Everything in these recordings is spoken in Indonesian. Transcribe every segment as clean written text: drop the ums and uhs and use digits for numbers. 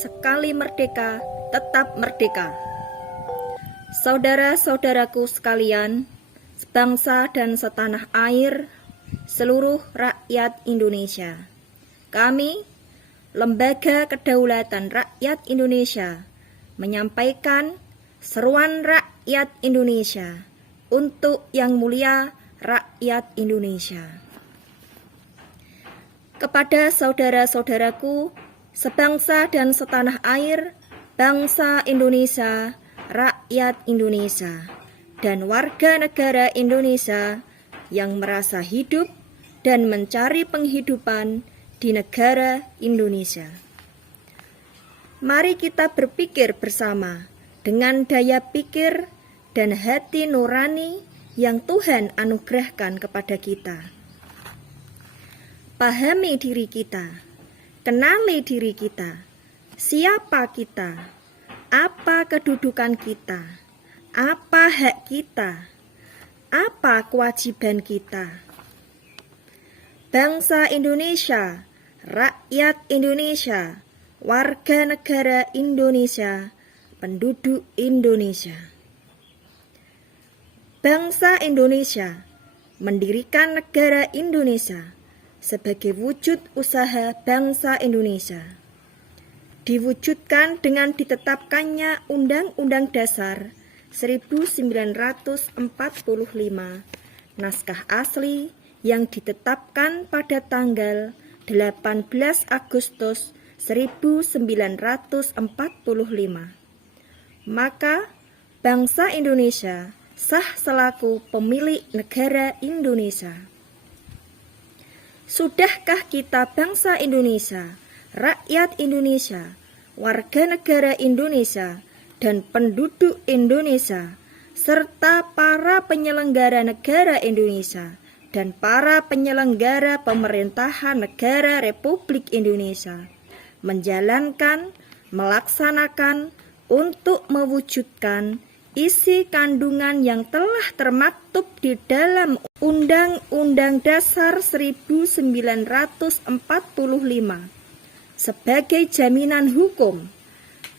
sekali merdeka, tetap merdeka. Saudara-saudaraku sekalian, sebangsa dan setanah air, seluruh rakyat Indonesia. Kami, Lembaga Kedaulatan Rakyat Indonesia, menyampaikan seruan rakyat Indonesia untuk yang mulia rakyat Indonesia. Kepada saudara-saudaraku, sebangsa dan setanah air, bangsa Indonesia, rakyat Indonesia, dan warga negara Indonesia yang merasa hidup dan mencari penghidupan di negara Indonesia. Mari kita berpikir bersama dengan daya pikir dan hati nurani yang Tuhan anugerahkan kepada kita. Pahami diri kita, kenali diri kita, siapa kita, apa kedudukan kita, apa hak kita, apa kewajiban kita. Bangsa Indonesia, rakyat Indonesia, warga negara Indonesia, penduduk Indonesia. Bangsa Indonesia mendirikan negara Indonesia sebagai wujud usaha bangsa Indonesia. Diwujudkan dengan ditetapkannya Undang-Undang Dasar 1945, naskah asli yang ditetapkan pada tanggal 18 Agustus 1945. Maka bangsa Indonesia sah selaku pemilik negara Indonesia. Sudahkah kita bangsa Indonesia, rakyat Indonesia, warga negara Indonesia, dan penduduk Indonesia, serta para penyelenggara negara Indonesia dan para penyelenggara pemerintahan negara Republik Indonesia menjalankan, melaksanakan, untuk mewujudkan isi kandungan yang telah termaktub di dalam Undang-Undang Dasar 1945 sebagai jaminan hukum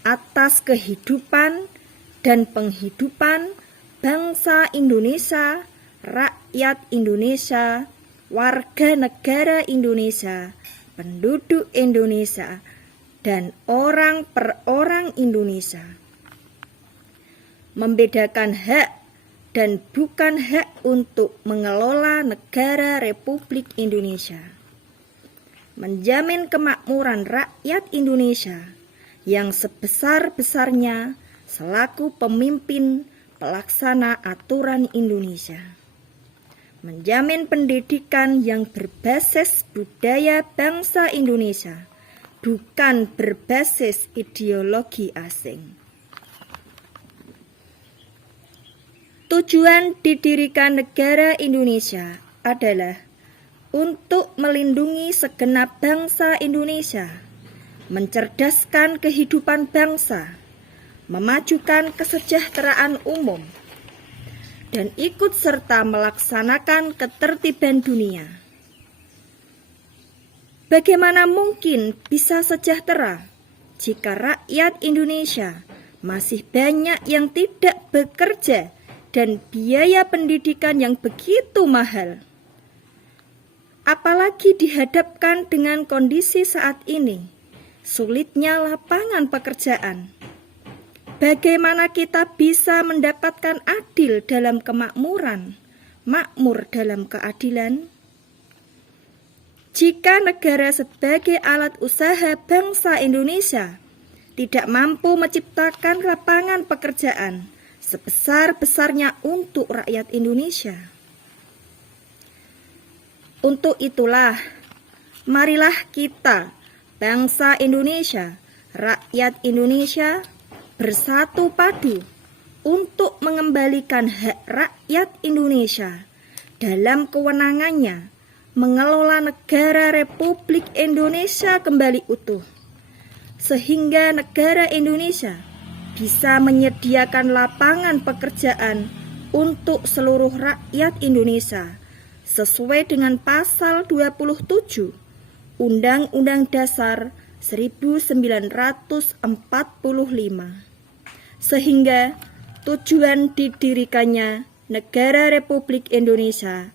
atas kehidupan dan penghidupan bangsa Indonesia, rakyat Indonesia, warga negara Indonesia, penduduk Indonesia, dan orang per orang Indonesia. Membedakan hak dan bukan hak untuk mengelola negara Republik Indonesia. Menjamin kemakmuran rakyat Indonesia yang sebesar-besarnya selaku pemimpin pelaksana aturan Indonesia. Menjamin pendidikan yang berbasis budaya bangsa Indonesia, bukan berbasis ideologi asing. Tujuan didirikan negara Indonesia adalah untuk melindungi segenap bangsa Indonesia, mencerdaskan kehidupan bangsa, memajukan kesejahteraan umum, dan ikut serta melaksanakan ketertiban dunia. Bagaimana mungkin bisa sejahtera jika rakyat Indonesia masih banyak yang tidak bekerja dan biaya pendidikan yang begitu mahal? Apalagi dihadapkan dengan kondisi saat ini, sulitnya lapangan pekerjaan. Bagaimana kita bisa mendapatkan adil dalam kemakmuran, makmur dalam keadilan? Jika negara sebagai alat usaha bangsa Indonesia tidak mampu menciptakan lapangan pekerjaan sebesar-besarnya untuk rakyat Indonesia. Untuk itulah, marilah kita, bangsa Indonesia, rakyat Indonesia, bersatu padu untuk mengembalikan hak rakyat Indonesia dalam kewenangannya mengelola negara Republik Indonesia kembali utuh, sehingga negara Indonesia bisa menyediakan lapangan pekerjaan untuk seluruh rakyat Indonesia sesuai dengan pasal 27 Undang-Undang Dasar 1945, sehingga tujuan didirikannya Negara Republik Indonesia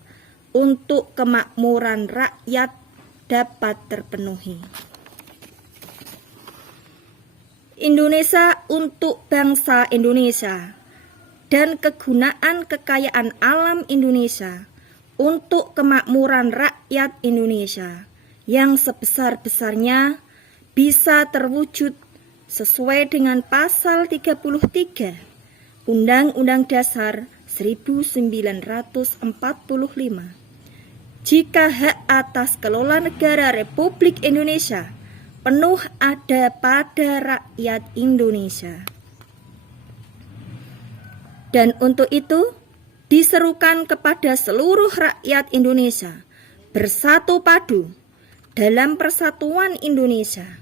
untuk kemakmuran rakyat dapat terpenuhi. Indonesia untuk bangsa Indonesia dan kegunaan kekayaan alam Indonesia untuk kemakmuran rakyat Indonesia yang sebesar-besarnya bisa terwujud sesuai dengan pasal 33 Undang-Undang Dasar 1945. Jika hak atas kelola negara Republik Indonesia penuh ada pada rakyat Indonesia. Dan untuk itu diserukan kepada seluruh rakyat Indonesia bersatu padu dalam persatuan Indonesia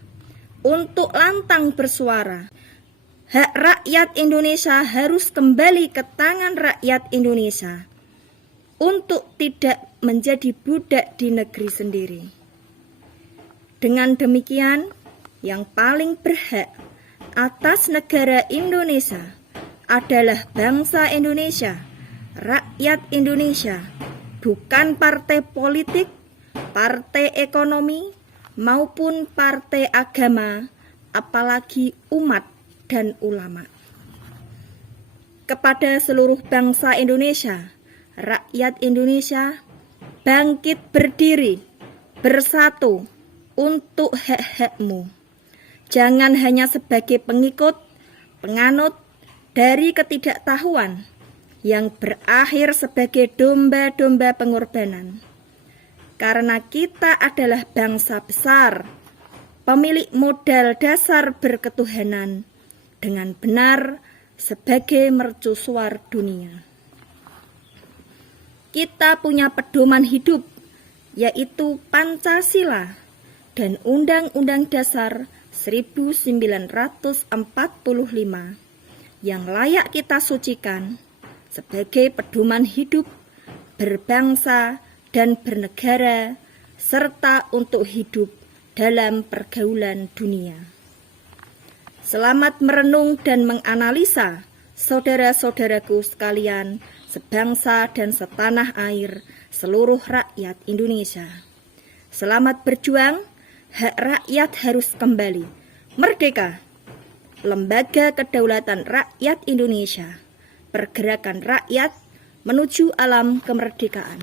untuk lantang bersuara. Hak rakyat Indonesia harus kembali ke tangan rakyat Indonesia untuk tidak menjadi budak di negeri sendiri. Dengan demikian, yang paling berhak atas negara Indonesia adalah bangsa Indonesia, rakyat Indonesia, bukan partai politik, partai ekonomi, maupun partai agama, apalagi umat dan ulama. Kepada seluruh bangsa Indonesia, rakyat Indonesia, bangkit berdiri, bersatu untuk hak-hakmu. Jangan hanya sebagai pengikut, penganut dari ketidaktahuan yang berakhir sebagai domba-domba pengorbanan. Karena kita adalah bangsa besar, pemilik modal dasar berketuhanan dengan benar sebagai mercusuar dunia. Kita punya pedoman hidup, yaitu Pancasila dan Undang-Undang Dasar 1945 yang layak kita sucikan sebagai pedoman hidup berbangsa dan bernegara serta untuk hidup dalam pergaulan dunia. Selamat merenung dan menganalisa, saudara-saudaraku sekalian, sebangsa dan setanah air, seluruh rakyat Indonesia. Selamat berjuang, hak rakyat harus kembali. Merdeka! Lembaga Kedaulatan Rakyat Indonesia, pergerakan rakyat menuju alam kemerdekaan.